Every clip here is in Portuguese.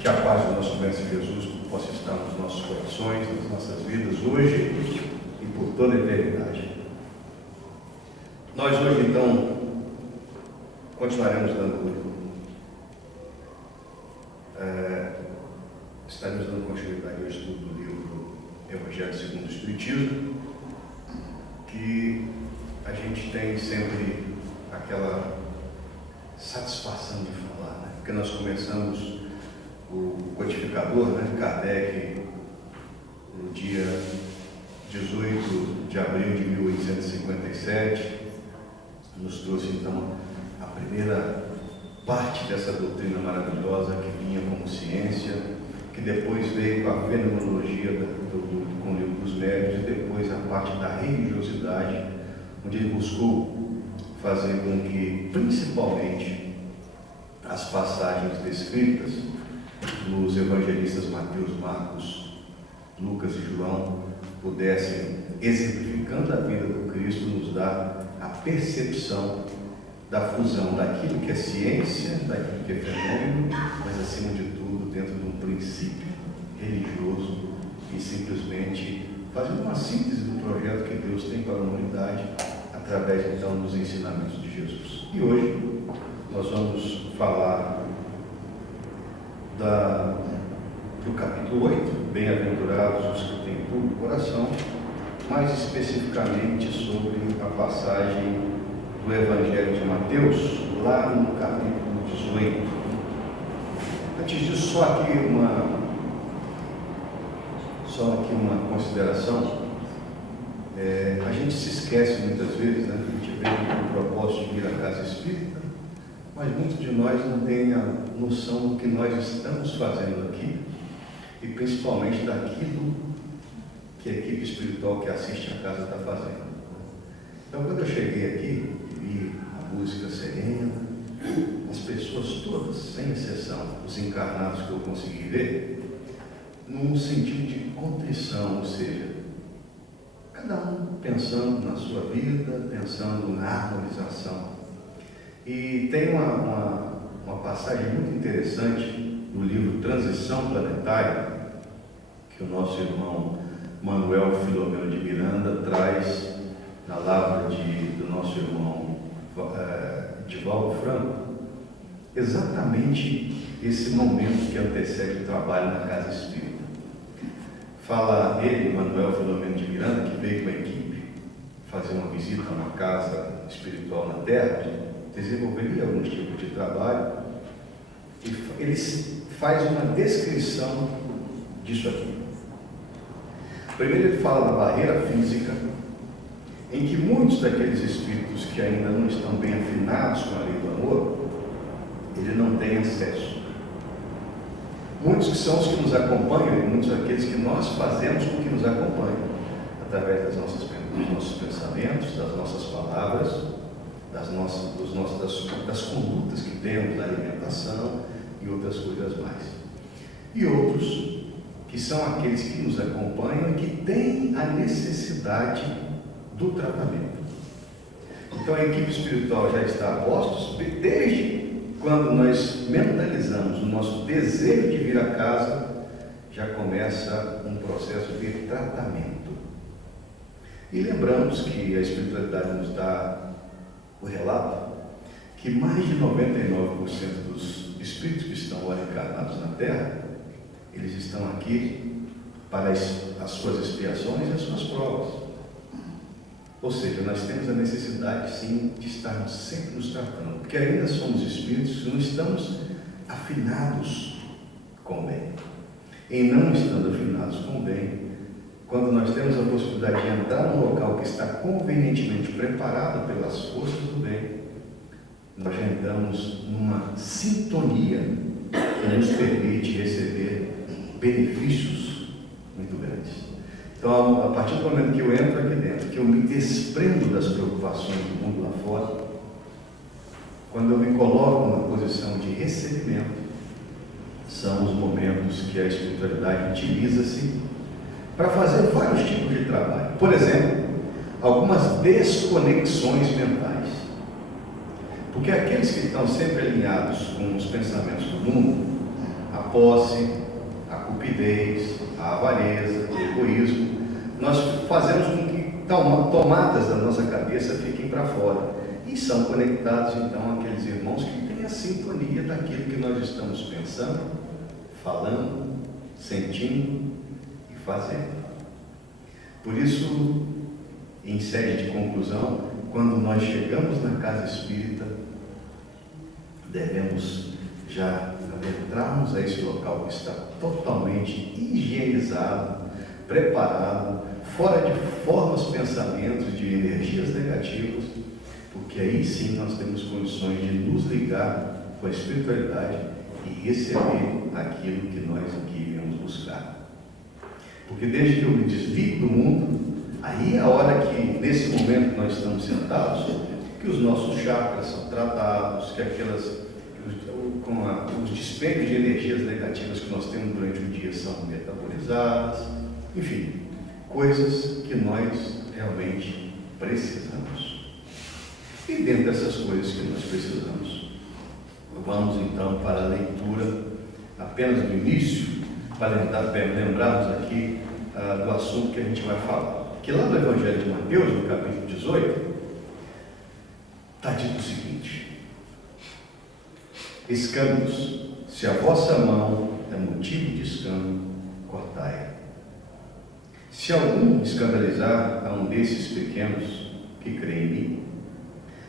Que a paz do nosso Mestre Jesus possa estar nos nossos corações, nas nossas vidas, hoje e por toda a eternidade. Nós hoje, então, continuaremos estaremos dando continuidade ao estudo do livro Evangelho segundo o Espiritismo, que a gente tem sempre aquela satisfação de falar, né? Porque nós começamos o codificador, né? Kardec, no dia 18 de abril de 1857, nos trouxe então a primeira parte dessa doutrina maravilhosa que vinha como ciência, que depois veio com a fenomenologia com o livro dos médios, e depois a parte da religiosidade, onde ele buscou fazer com que, principalmente, as passagens descritas nos evangelistas Mateus, Marcos, Lucas e João pudessem, exemplificando a vida do Cristo, nos dar a percepção da fusão daquilo que é ciência, daquilo que é fenômeno, mas acima de tudo dentro de um princípio religioso, e simplesmente fazendo uma síntese do projeto que Deus tem para a humanidade através então dos ensinamentos de Jesus. E hoje nós vamos falar do capítulo 8, Bem-aventurados os que têm puro coração, mais especificamente sobre a passagem do Evangelho de Mateus, lá no capítulo 18. Antes disso, só aqui uma consideração. A gente se esquece muitas vezes, né? A gente vem com o propósito de vir à casa espírita, mas muitos de nós não têm a noção do que nós estamos fazendo aqui, e principalmente daquilo que a equipe espiritual que assiste a casa está fazendo. Então, quando eu cheguei aqui, vi a música serena, as pessoas todas, sem exceção, os encarnados que eu consegui ver, num sentido de contrição, ou seja, cada um pensando na sua vida, pensando na harmonização. E tem uma passagem muito interessante no livro Transição Planetária, que o nosso irmão Manuel Filomeno de Miranda traz na lavra do nosso irmão Divaldo Franco, exatamente esse momento que antecede o trabalho na casa espírita. Fala ele, Manuel Filomeno de Miranda, que veio com a equipe fazer uma visita a uma casa espiritual na Terra, desenvolveria alguns tipos de trabalho, e ele faz uma descrição disso aqui. Primeiro ele fala da barreira física, em que muitos daqueles espíritos que ainda não estão bem afinados com a lei do amor, ele não tem acesso. Muitos que são os que nos acompanham, e muitos daqueles que nós fazemos com que nos acompanham, através dos nossos pensamentos, das nossas palavras, das condutas que temos, da alimentação e outras coisas mais. E outros que são aqueles que nos acompanham e que têm a necessidade do tratamento. Então a equipe espiritual já está a postos desde quando nós mentalizamos o nosso desejo de vir a casa, já começa um processo de tratamento. E lembramos que a espiritualidade nos dá o relato que mais de 99% dos espíritos que estão agora encarnados na Terra, eles estão aqui para as suas expiações e as suas provas. Ou seja, nós temos a necessidade, sim, de estarmos sempre nos tratando, porque ainda somos espíritos que não estamos afinados com o bem. E não estando afinados com o bem, quando nós temos a possibilidade de entrar num local que está convenientemente preparado pelas forças do bem, nós já entramos numa sintonia que nos permite receber benefícios muito grandes. Então, a partir do momento que eu entro aqui dentro, que eu me desprendo das preocupações do mundo lá fora, quando eu me coloco na posição de recebimento, são os momentos que a espiritualidade utiliza-se para fazer vários tipos de trabalho. Por exemplo, algumas desconexões mentais. Porque aqueles que estão sempre alinhados com os pensamentos do mundo, a posse, a cupidez, a avareza, o egoísmo, nós fazemos com que tomadas da nossa cabeça fiquem para fora. E são conectados então àqueles irmãos que têm a sintonia daquilo que nós estamos pensando, falando, sentindo e fazendo. Por isso, em série de conclusão, quando nós chegamos na casa espírita, devemos já adentrarmos a esse local que está totalmente higienizado, preparado, fora de formas, pensamentos, de energias negativas, porque aí sim nós temos condições de nos ligar com a espiritualidade e receber aquilo que nós aqui viemos buscar. Porque desde que eu me desligo do mundo, aí é a hora que, nesse momento que nós estamos sentados, que os nossos chakras são tratados, que os dispêndios de energias negativas que nós temos durante o dia são metabolizadas, enfim, coisas que nós realmente precisamos. E dentro dessas coisas que nós precisamos, vamos então para a leitura apenas no início, para lembrarmos aqui do assunto que a gente vai falar. Que lá no Evangelho de Mateus, no capítulo 18, está dito o seguinte: escândalos, se a vossa mão é motivo de escândalo, cortai. Se algum escandalizar a um desses pequenos que crê em mim,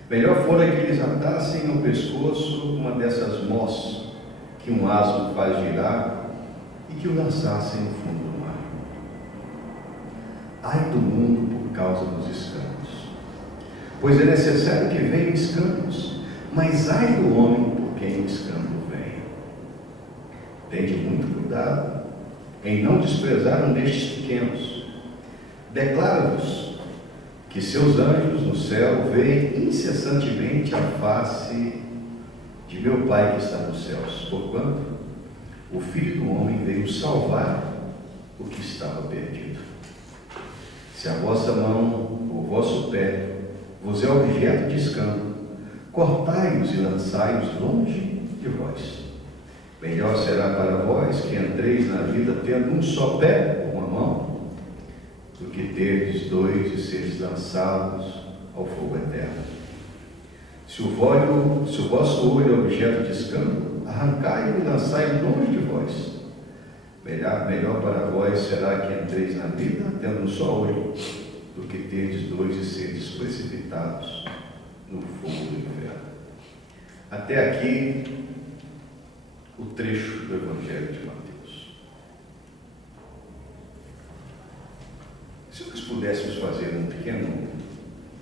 melhor fora que eles atassem no pescoço uma dessas mós que um asno faz girar e que o lançassem no fundo do mar. Ai do mundo por causa dos escândalos, pois é necessário que venham escândalos, mas ai do homem por quem o escândalo vem. Tende muito cuidado em não desprezar um destes pequenos. Declaro-vos que seus anjos no céu veem incessantemente a face de meu Pai que está nos céus, porquanto o Filho do Homem veio salvar o que estava perdido. Se a vossa mão ou o vosso pé vos é objeto de escândalo, cortai-os e lançai-os longe de vós. Melhor será para vós que entreis na vida tendo um só pé ou uma mão, do que terdes dois e seres lançados ao fogo eterno. Se o vosso olho é objeto de escândalo, arrancai-o e lançai-o longe de vós. Melhor para vós será que entreis na vida tendo um só olho, do que terdes dois e seres precipitados no fogo do inferno. Até aqui o trecho do Evangelho de Mateus. Se nós pudéssemos fazer um pequeno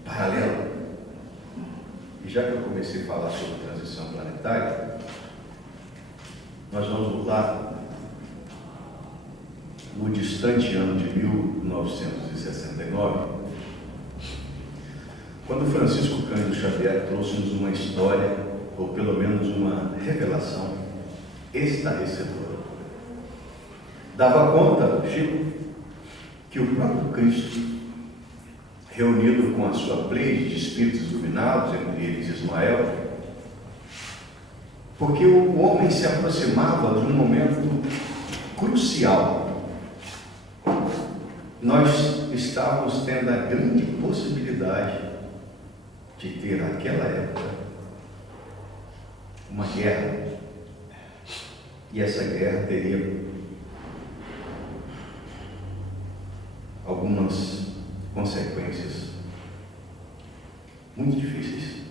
paralelo, e já que eu comecei a falar sobre transição planetária, nós vamos voltar no distante ano de 1969, quando Francisco Cândido Xavier trouxe-nos uma história, ou pelo menos uma revelação estarrecedora. Dava conta, Chico, que o próprio Cristo, reunido com a sua pleide de espíritos iluminados, entre eles Ismael, porque o homem se aproximava de um momento crucial. Nós estávamos tendo a grande possibilidade de ter naquela época uma guerra, e essa guerra teria algumas consequências muito difíceis.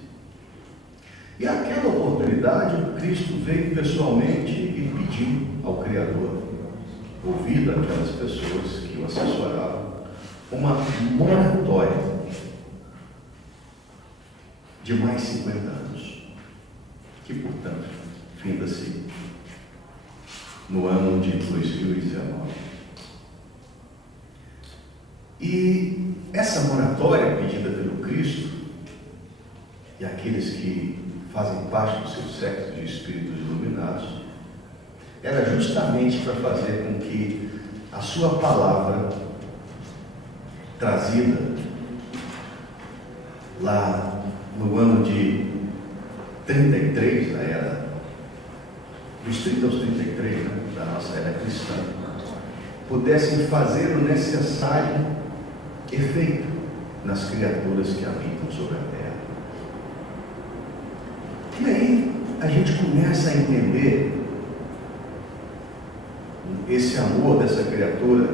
E aquela oportunidade, o Cristo veio pessoalmente e pediu ao Criador, ouvido aquelas pessoas que o assessoravam, uma moratória de mais 50 anos, que, portanto, finda-se no ano de 2019. E essa moratória pedida pelo Cristo, e aqueles que fazem parte do seu séquito de espíritos iluminados, era justamente para fazer com que a sua palavra, trazida lá no ano de 33, na era dos 30 aos 33, né? era cristã, pudessem fazer o necessário efeito nas criaturas que habitam sobre a terra. E aí a gente começa a entender esse amor dessa criatura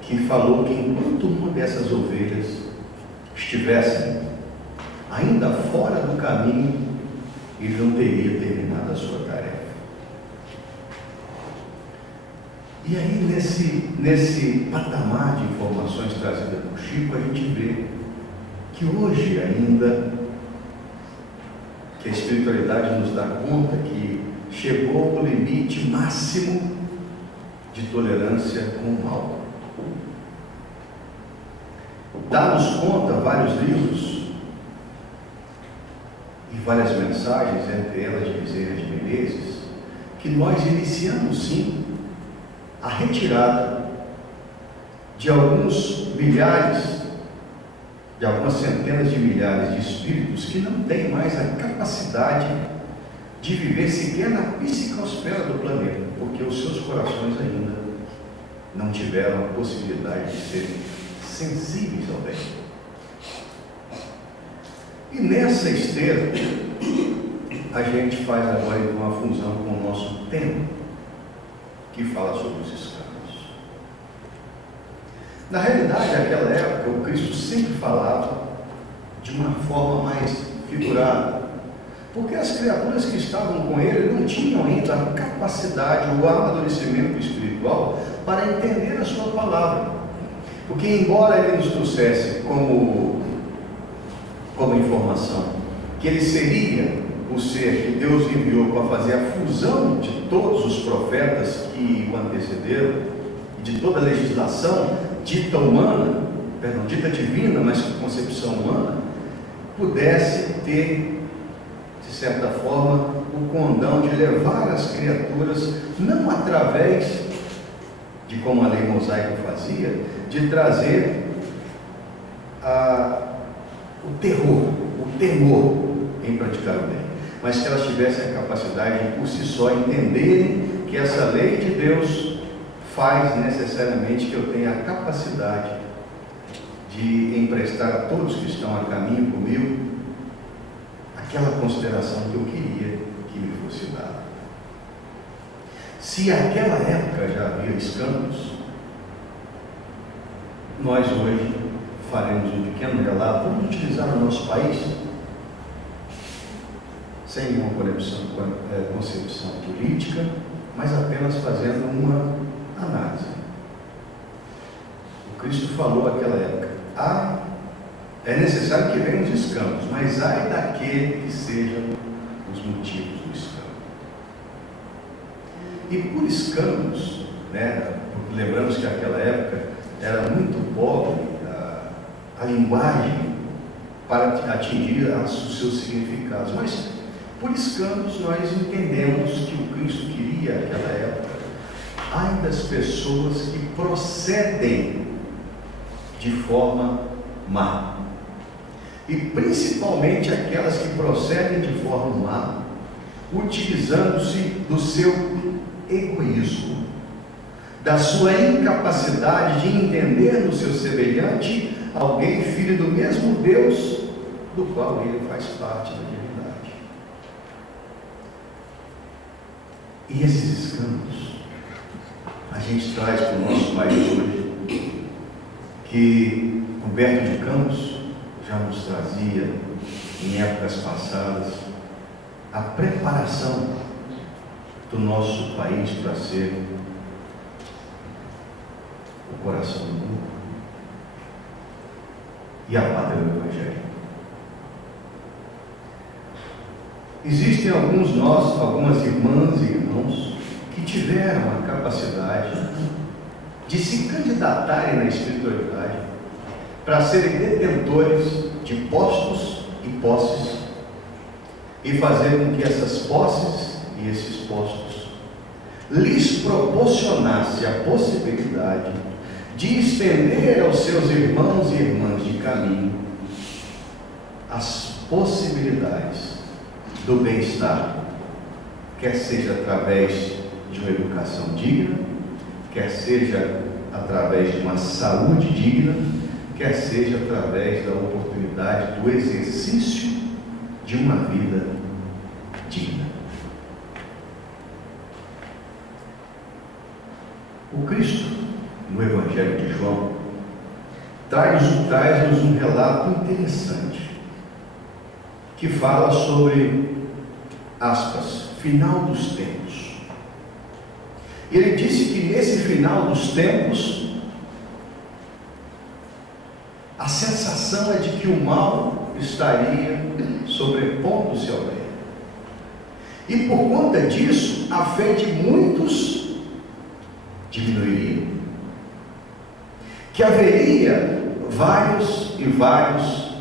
que falou que enquanto uma dessas ovelhas estivesse ainda fora do caminho, ele não teria terminado a sua tarefa. E aí nesse patamar de informações trazidas por Chico, a gente vê que hoje ainda, que a espiritualidade nos dá conta que chegou ao limite máximo de tolerância com o mal. Dá-nos conta vários livros e várias mensagens, entre elas de Bezerra de Menezes, que nós iniciamos sim a retirada de alguns milhares, de algumas centenas de milhares de espíritos que não têm mais a capacidade de viver sequer na psicosfera do planeta, porque os seus corações ainda não tiveram a possibilidade de serem sensíveis ao bem. E nessa esteira, a gente faz agora então uma fusão com o nosso tema, que fala sobre os escândalos. Na realidade, naquela época, o Cristo sempre falava de uma forma mais figurada, porque as criaturas que estavam com ele não tinham ainda a capacidade, o amadurecimento espiritual para entender a sua palavra. Porque embora ele nos trouxesse como informação que ele seria o ser que Deus enviou para fazer a fusão de todos os profetas que o antecederam, de toda a legislação dita humana, dita divina, mas com concepção humana, pudesse ter, de certa forma, o condão de levar as criaturas, não através de como a lei mosaica fazia, de trazer o temor em praticar o bem, mas que elas tivessem a capacidade de por si só entenderem que essa lei de Deus faz necessariamente que eu tenha a capacidade de emprestar a todos que estão a caminho comigo aquela consideração que eu queria que me fosse dada. Se naquela época já havia escândalos, nós hoje faremos um pequeno relato. Vamos utilizar o nosso país sem nenhuma concepção política, mas apenas fazendo uma análise. O Cristo falou naquela época: é necessário que venham os escândalos, mas ai daquele que sejam os motivos do escândalo. E por escândalos, lembramos que naquela época era muito pobre a linguagem para atingir os seus significados, mas por escândalos nós entendemos que o Cristo queria naquela época: ai das pessoas que procedem de forma má, e principalmente aquelas que procedem de forma má, utilizando-se do seu egoísmo, da sua incapacidade de entender no seu semelhante alguém filho do mesmo Deus do qual ele faz parte da divindade. E esses escândalos a gente traz para o nosso país hoje, que Humberto de Campos já nos trazia em épocas passadas a preparação do nosso país para ser o coração do mundo e a pátria do Evangelho. Existem algumas irmãs e irmãos que tiveram a capacidade de se candidatarem na espiritualidade para serem detentores de postos e posses, e fazer com que essas posses e esses postos lhes proporcionasse a possibilidade de estender aos seus irmãos e irmãs de caminho as possibilidades do bem-estar, quer seja através de uma educação digna, quer seja através de uma saúde digna, quer seja através da oportunidade do exercício de uma vida digna. O Cristo, no Evangelho de João, traz-nos um relato interessante, que fala sobre, aspas, final dos tempos. Ele disse que nesse final dos tempos, a sensação é de que o mal estaria sobrepondo-se ao bem. E por conta disso, a fé de muitos diminuiria. Que haveria vários e vários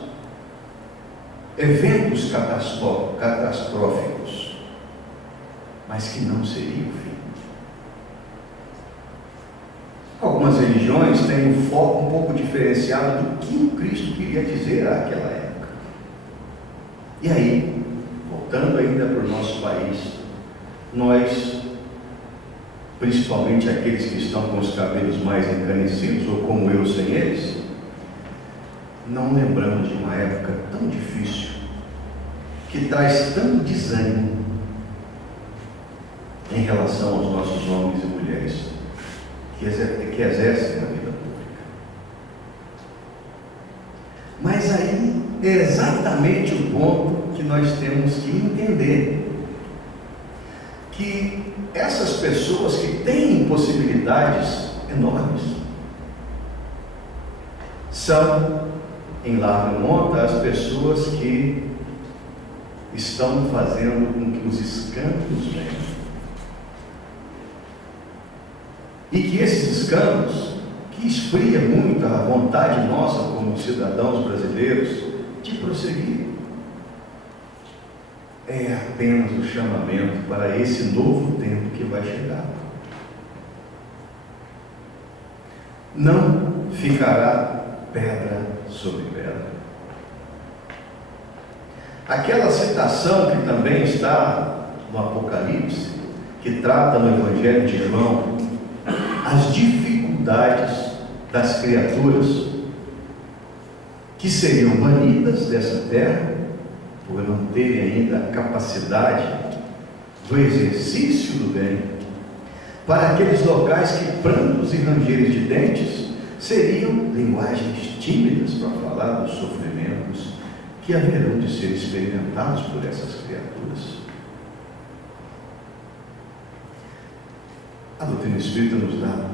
eventos catastróficos, mas que não seria o fim. Algumas religiões têm um foco um pouco diferenciado do que o Cristo queria dizer àquela época. E aí, voltando ainda para o nosso país, nós, principalmente aqueles que estão com os cabelos mais encanecidos, ou como eu sem eles, não lembramos de uma época tão difícil, que traz tanto desânimo em relação aos nossos homens e mulheres que exercem a vida pública. Mas aí é exatamente o ponto que nós temos que entender, que essas pessoas que têm possibilidades enormes são, em larga monta, as pessoas que estão fazendo com que os escândalos venham. E que esses escândalos, que esfria muito a vontade nossa como cidadãos brasileiros de prosseguir, é apenas o chamamento para esse novo tempo que vai chegar. Não ficará pedra sobre pedra. Aquela citação que também está no Apocalipse, que trata no Evangelho de João as dificuldades das criaturas que seriam banidas dessa terra por não terem ainda a capacidade do exercício do bem, para aqueles locais que prantos e rangeres de dentes seriam linguagens tímidas para falar dos sofrimentos que haverão de ser experimentados por essas criaturas. A doutrina espírita nos dá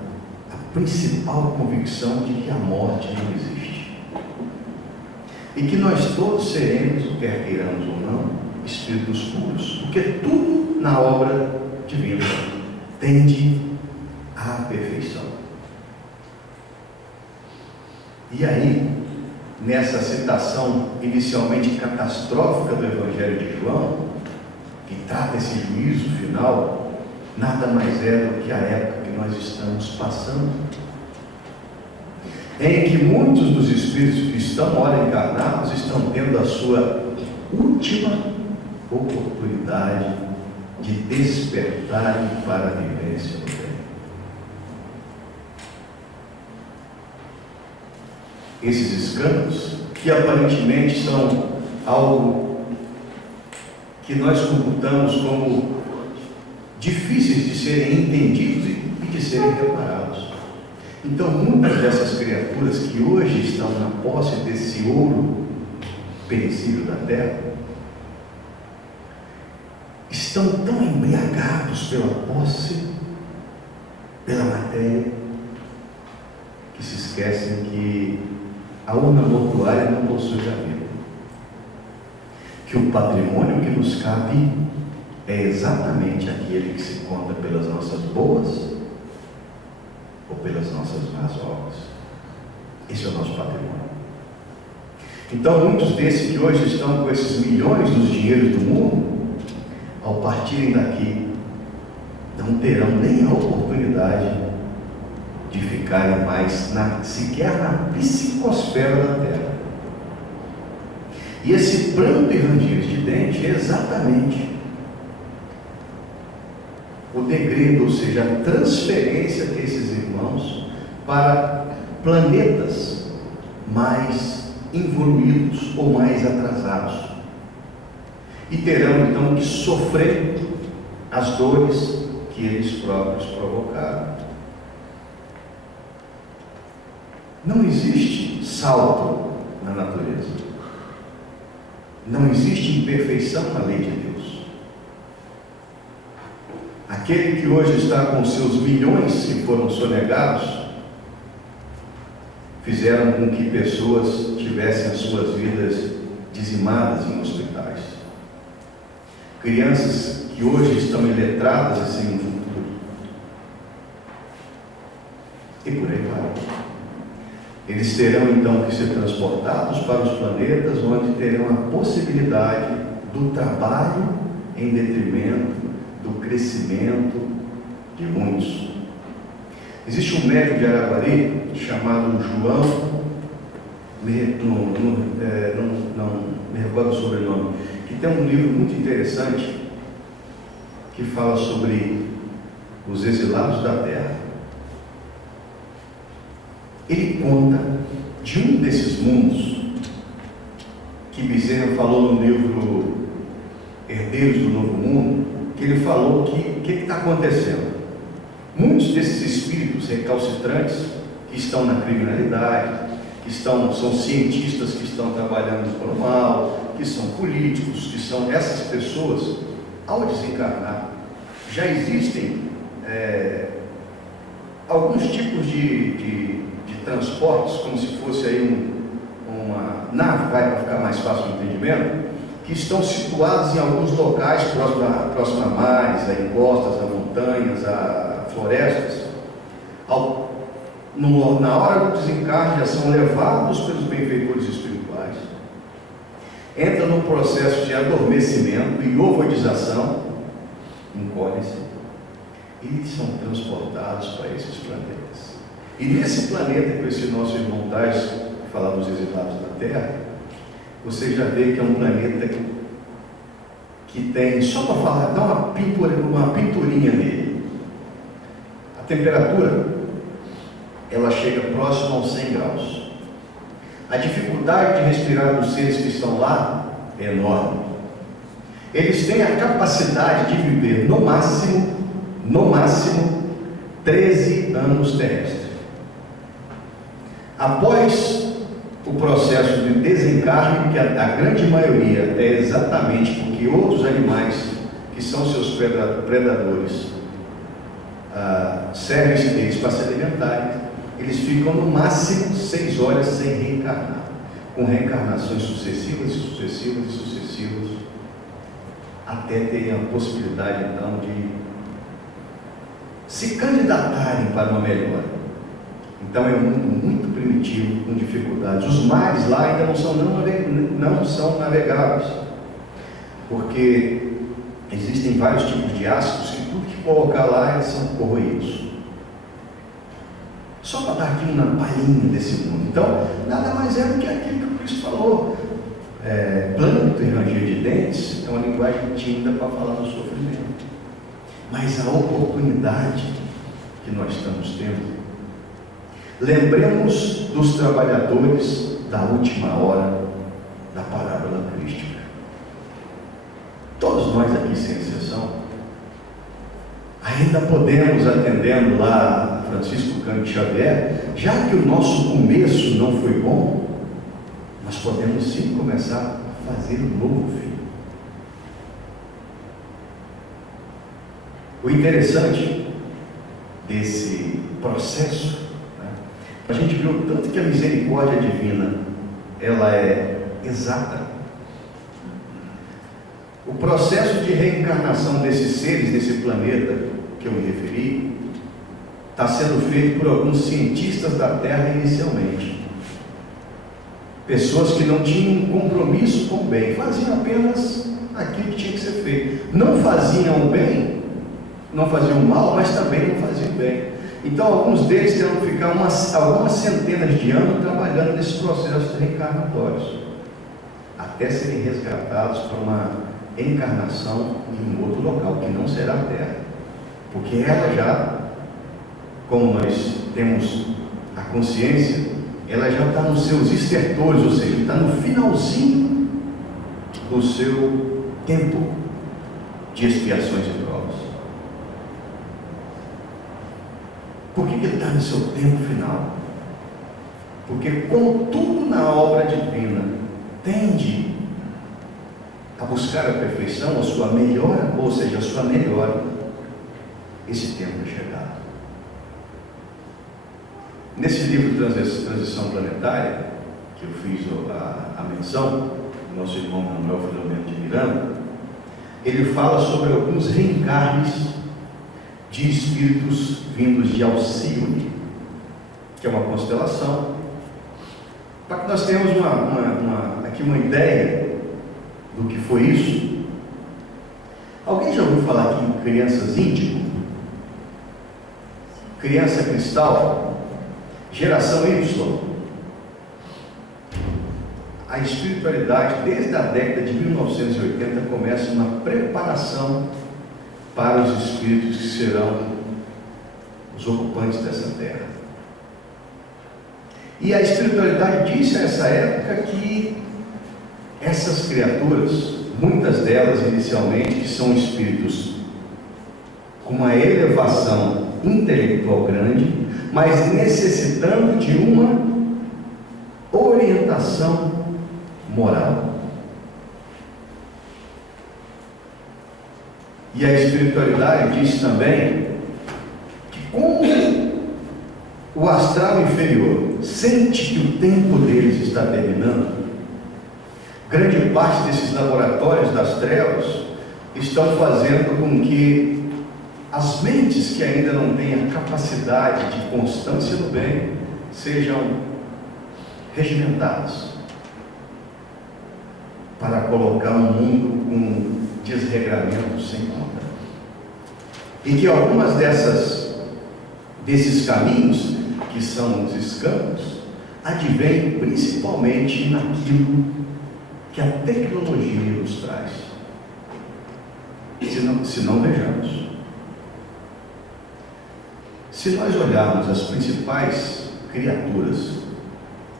a principal convicção de que a morte não existe e que nós todos seremos, quer queiramos ou não, espíritos puros, porque tudo na obra divina tende à perfeição. E aí, nessa citação inicialmente catastrófica do Evangelho de João, que trata esse juízo final, nada mais é do que a época que nós estamos passando, em que muitos dos espíritos que estão ora encarnados estão tendo a sua última oportunidade de despertarem para a vivência do bem. Esses escândalos, que aparentemente são algo que nós computamos como difíceis de serem entendidos e de serem reparados. Então, muitas dessas criaturas que hoje estão na posse desse ouro perecível da terra, estão tão embriagados pela posse, pela matéria, que se esquecem que a urna mortuária não possui a vida, que o patrimônio que nos cabe é exatamente aquele que se conta pelas nossas boas ou pelas nossas más obras. Esse é o nosso patrimônio. Então, muitos desses que hoje estão com esses milhões dos dinheiros do mundo, ao partirem daqui, não terão nem a oportunidade de ficarem mais sequer na psicosfera da Terra. E esse pranto e ranger de dente é exatamente o degredo, ou seja, a transferência desses irmãos para planetas mais evoluídos ou mais atrasados. E terão então que sofrer as dores que eles próprios provocaram. Não existe salto na natureza. Não existe imperfeição na lei de Deus. Aquele que hoje está com seus milhões que foram sonegados, fizeram com que pessoas tivessem as suas vidas dizimadas em hospitais. Crianças que hoje estão iletradas e sem um futuro. E por aí vai. Eles terão então que ser transportados para os planetas onde terão a possibilidade do trabalho em detrimento do crescimento de muitos. Existe um médico de Araguari chamado João, não me recordo o sobrenome, que tem um livro muito interessante que fala sobre os exilados da terra. Ele conta de um desses mundos que Bezerra falou no livro Herdeiros do Novo Mundo, que ele falou que o que está acontecendo? Muitos desses espíritos recalcitrantes que estão na criminalidade, são cientistas que estão trabalhando para o mal, que são políticos, que são essas pessoas, ao desencarnar, já existem alguns tipos de transportes, como se fosse aí uma nave, vai para ficar mais fácil o entendimento, que estão situados em alguns locais próximos a mares, a encostas, a montanhas, a florestas. Na hora do desencarne, já são levados pelos benfeitores espirituais, entram num processo de adormecimento e ovodização, encolhem-se e são transportados para esses planetas. E nesse planeta que esse nosso irmão traz, falar dos exilados da Terra, você já vê que é um planeta que tem, só para falar, dá uma pinturinha nele. A temperatura, ela chega próximo aos 100 graus. A dificuldade de respirar dos seres que estão lá é enorme. Eles têm a capacidade de viver no máximo 13 anos terrestres. Após o processo de desencarne, que a grande maioria é exatamente porque outros animais que são seus predadores servem-se deles para se alimentarem, eles ficam no máximo 6 horas sem reencarnar, com reencarnações sucessivas, até terem a possibilidade então de se candidatarem para uma melhora. Então é um mundo muito primitivo, com dificuldades. Os mares lá ainda não são navegáveis, porque existem vários tipos de ácidos que tudo que colocar lá eles são corroídos. Só para dar aqui uma palhinha desse mundo. Então, nada mais é do que aquilo que o Cristo falou. Plânito e ranger de dentes é uma linguagem tímida para falar do sofrimento. Mas a oportunidade que nós estamos tendo, lembremos dos trabalhadores da última hora da parábola crística. Todos nós aqui, sem exceção, ainda podemos, atendendo lá Francisco Cândido Xavier, já que o nosso começo não foi bom, nós podemos sim começar a fazer um novo filho. O interessante desse processo, a gente viu o tanto que a misericórdia divina ela é exata. O processo de reencarnação desses seres desse planeta que eu me referi está sendo feito por alguns cientistas da Terra inicialmente. Pessoas que não tinham compromisso com o bem, faziam apenas aquilo que tinha que ser feito. Não faziam o bem, não faziam o mal, mas também não faziam o bem. Então alguns deles terão que ficar algumas centenas de anos trabalhando nesses processos reencarnatórios, até serem resgatados para uma encarnação em um outro local, que não será a Terra. Porque ela já, como nós temos a consciência, ela já está nos seus estertores, ou seja, está no finalzinho do seu tempo de expiações e provas. Por que ele está no seu tempo final? Porque, como tudo na obra divina tende a buscar a perfeição, a sua melhora, ou seja, a sua melhora, esse tempo é chegado. Nesse livro Transição Planetária, que eu fiz a menção, do nosso irmão Manuel Filomeno de Miranda, ele fala sobre alguns reencarnes de espíritos vindos de Alcíone, que é uma constelação, para que nós tenhamos aqui uma ideia do que foi isso. Alguém já ouviu falar aqui em crianças índigo? Criança cristal? Geração Y? A espiritualidade, desde a década de 1980, começa uma preparação para os espíritos que serão os ocupantes dessa terra. E a espiritualidade disse a essa época que essas criaturas, muitas delas inicialmente, que são espíritos com uma elevação intelectual grande, mas necessitando de uma orientação moral. E a espiritualidade diz também que, como o astral inferior sente que o tempo deles está terminando, grande parte desses laboratórios das trevas estão fazendo com que as mentes que ainda não têm a capacidade de constância no bem sejam regimentadas para colocar um mundo com desregramento sem conta. E que algumas desses caminhos, que são os escampos, advêm principalmente naquilo que a tecnologia nos traz. Se não vejamos. Se nós olharmos as principais criaturas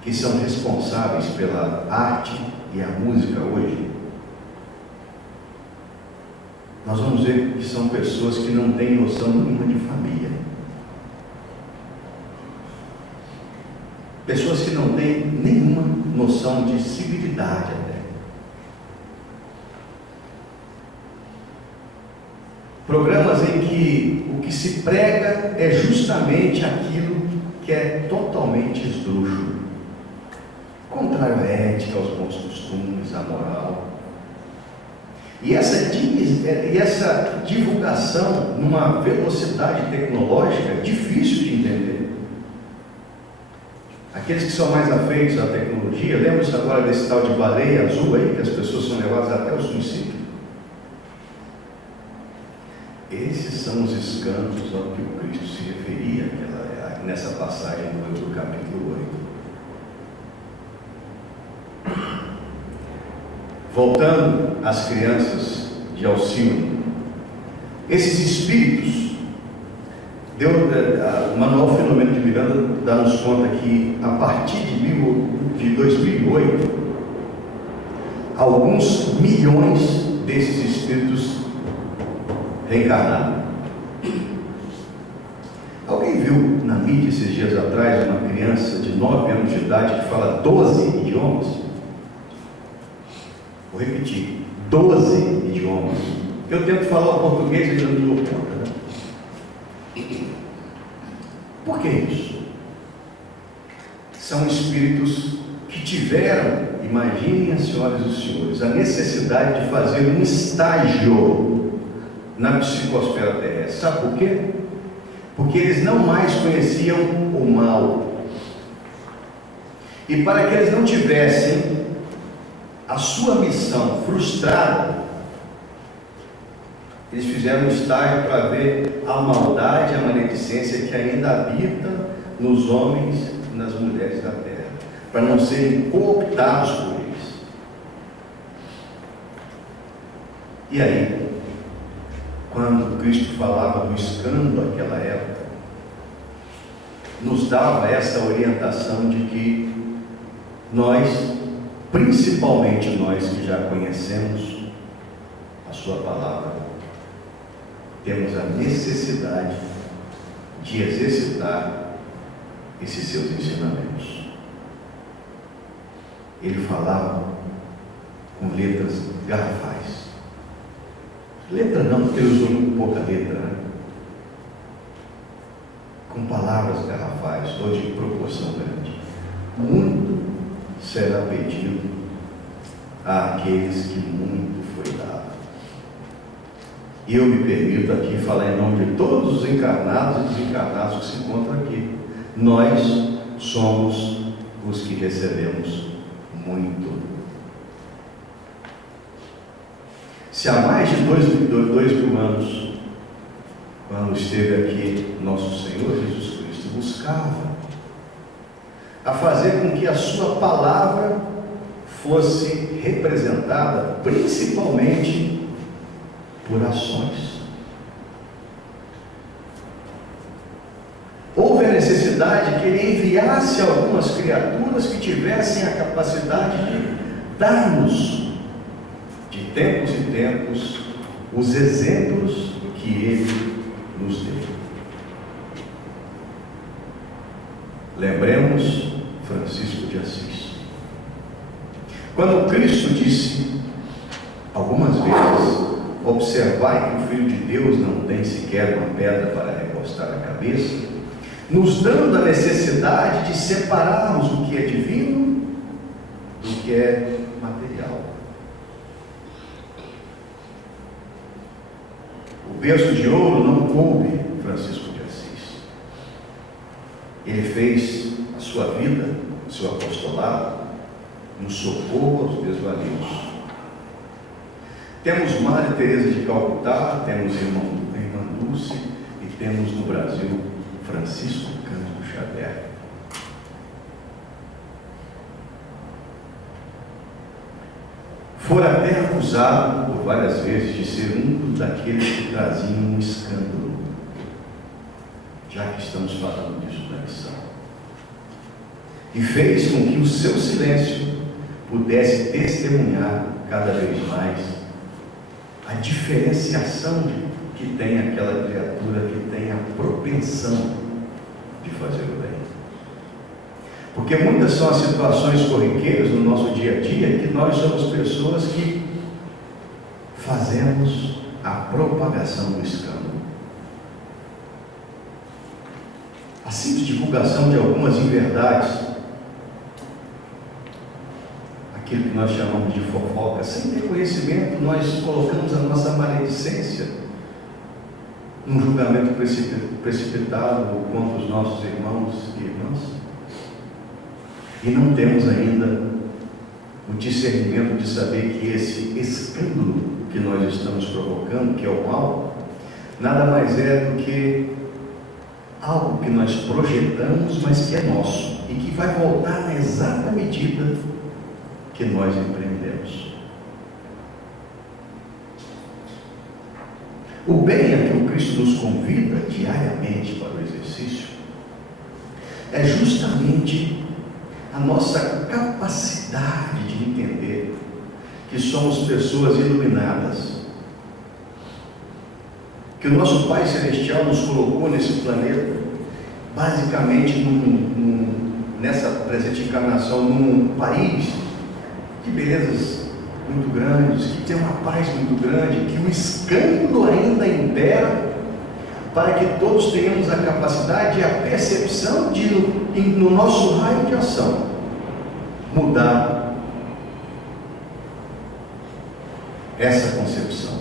que são responsáveis pela arte e a música hoje, nós vamos ver que são pessoas que não têm noção nenhuma de família. Pessoas que não têm nenhuma noção de civilidade até. Programas em que o que se prega é justamente aquilo que é totalmente esdrúxulo, contrário à ética, aos bons costumes, à moral. E essa divulgação numa velocidade tecnológica difícil de entender. Aqueles que são mais afeitos à tecnologia, lembra-se agora desse tal de baleia azul aí, que as pessoas são levadas até o suicídio? Esses são os escândalos ao que o Cristo se referia nessa passagem do capítulo 8. Voltando às crianças de Alcíone, esses espíritos, o Manuel Filomeno de Miranda dá-nos conta que a partir de 2008, alguns milhões desses espíritos reencarnaram. Alguém viu na mídia esses dias atrás uma criança de 9 anos de idade que fala 12 idiomas? Vou repetir, 12 idiomas. Eu tento falar o português e eu não dou conta, né? Por que isso? São espíritos que tiveram, imaginem as senhoras e os senhores, a necessidade de fazer um estágio na psicosfera terrestre. Sabe por quê? Porque eles não mais conheciam o mal. E para que eles não tivessem a sua missão frustrada, eles fizeram um estágio para ver a maldade, a maledicência que ainda habita nos homens e nas mulheres da terra, para não serem cooptados por eles. E aí, quando Cristo falava do escândalo daquela época, nos dava essa orientação de que nós, principalmente nós que já conhecemos a sua palavra, temos a necessidade de exercitar esses seus ensinamentos. Ele falava com letras garrafais. Letra não, porque ele usou muito pouca letra, né? Com palavras garrafais, ou de proporção grande. Muito será pedido àqueles que muito foi dado. E eu me permito aqui falar em nome de todos os encarnados e desencarnados que se encontram aqui. Nós somos os que recebemos muito. Se há mais de 2.000 anos, quando esteve aqui nosso Senhor Jesus Cristo, buscava a fazer com que a sua palavra fosse representada principalmente por ações. Houve a necessidade que ele enviasse algumas criaturas que tivessem a capacidade de dar-nos, de tempos em tempos, os exemplos que ele nos deu. Lembremos Francisco de Assis. Quando Cristo disse algumas vezes: observai que o Filho de Deus não tem sequer uma pedra para recostar a cabeça, nos dando a necessidade de separarmos o que é divino do que é material. O berço de ouro não coube Francisco de Assis. Ele fez a sua vida, o seu apostolado, no socorro aos desvalidos. Temos Madre Teresa de Calcutá, temos Irmã Dulce e temos no Brasil Francisco Cândido Xavier. Fora até acusado por várias vezes de ser um daqueles que traziam um escândalo, já que estamos falando disso na lição. E fez com que o seu silêncio pudesse testemunhar cada vez mais a diferenciação que tem aquela criatura que tem a propensão de fazer o bem. Porque muitas são as situações corriqueiras no nosso dia a dia que nós somos pessoas que fazemos a propagação do escândalo. A simples divulgação de algumas inverdades, aquilo que nós chamamos de fofoca, sem ter conhecimento, nós colocamos a nossa maledicência num julgamento precipitado contra os nossos irmãos e irmãs. E não temos ainda o discernimento de saber que esse escândalo que nós estamos provocando, que é o mal, nada mais é do que algo que nós projetamos, mas que é nosso, e que vai voltar na exata medida que nós empreendemos. O bem a que o Cristo nos convida diariamente para o exercício é justamente a nossa capacidade de entender que somos pessoas iluminadas, que o nosso Pai Celestial nos colocou nesse planeta, basicamente nessa presente encarnação, num país de belezas muito grandes, que tem uma paz muito grande, que o escândalo ainda impera, para que todos tenhamos a capacidade e a percepção de, no nosso raio de ação, mudar essa concepção.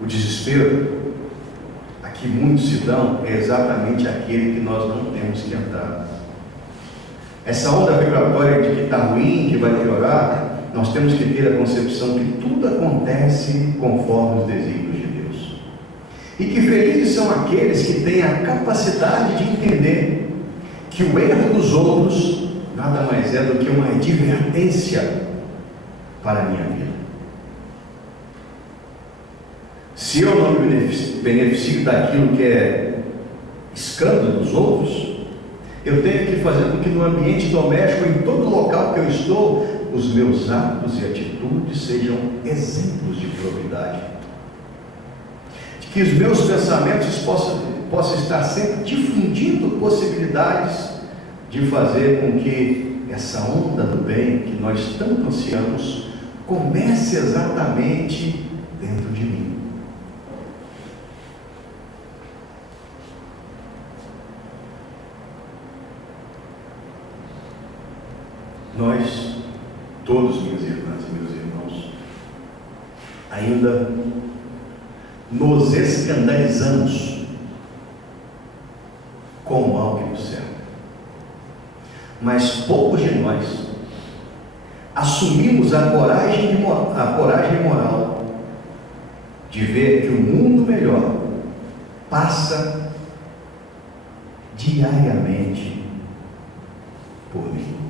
O desespero a que muitos se dão é exatamente aquele que nós não temos que entrar. Essa onda vibratória de que está ruim, que vai piorar, nós temos que ter a concepção que tudo acontece conforme os desígnios de Deus. E que felizes são aqueles que têm a capacidade de entender que o erro dos outros nada mais é do que uma advertência para a minha vida. se eu não me beneficio daquilo que é escândalo dos outros, eu tenho que fazer com que no ambiente doméstico, em todo local que eu estou, os meus atos e atitudes sejam exemplos de probidade. De que os meus pensamentos possam estar sempre difundindo possibilidades de fazer com que essa onda do bem que nós tanto ansiamos comece exatamente dentro de mim. Nós, todos, minhas irmãs e meus irmãos, ainda nos escandalizamos com o mal que nos cerca, mas poucos de nós assumimos a coragem moral de ver que o mundo melhor passa diariamente por mim.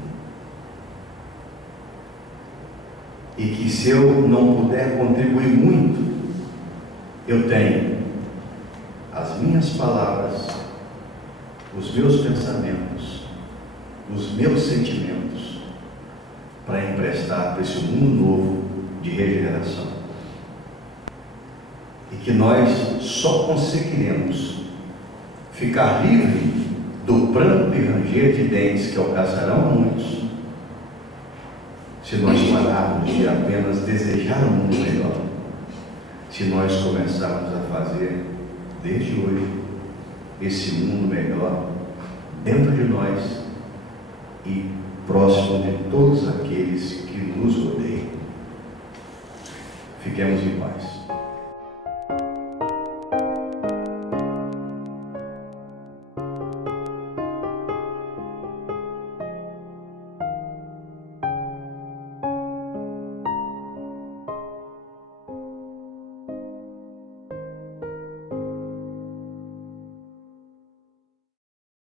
E que se eu não puder contribuir muito, eu tenho as minhas palavras, os meus pensamentos, os meus sentimentos para emprestar para esse mundo novo de regeneração. E que nós só conseguiremos ficar livre do pranto e ranger de dentes que alcançarão a muitos, se nós pararmos de apenas desejar um mundo melhor, se nós começarmos a fazer, desde hoje, esse mundo melhor dentro de nós e próximo de todos aqueles que nos rodeiam. Fiquemos em paz.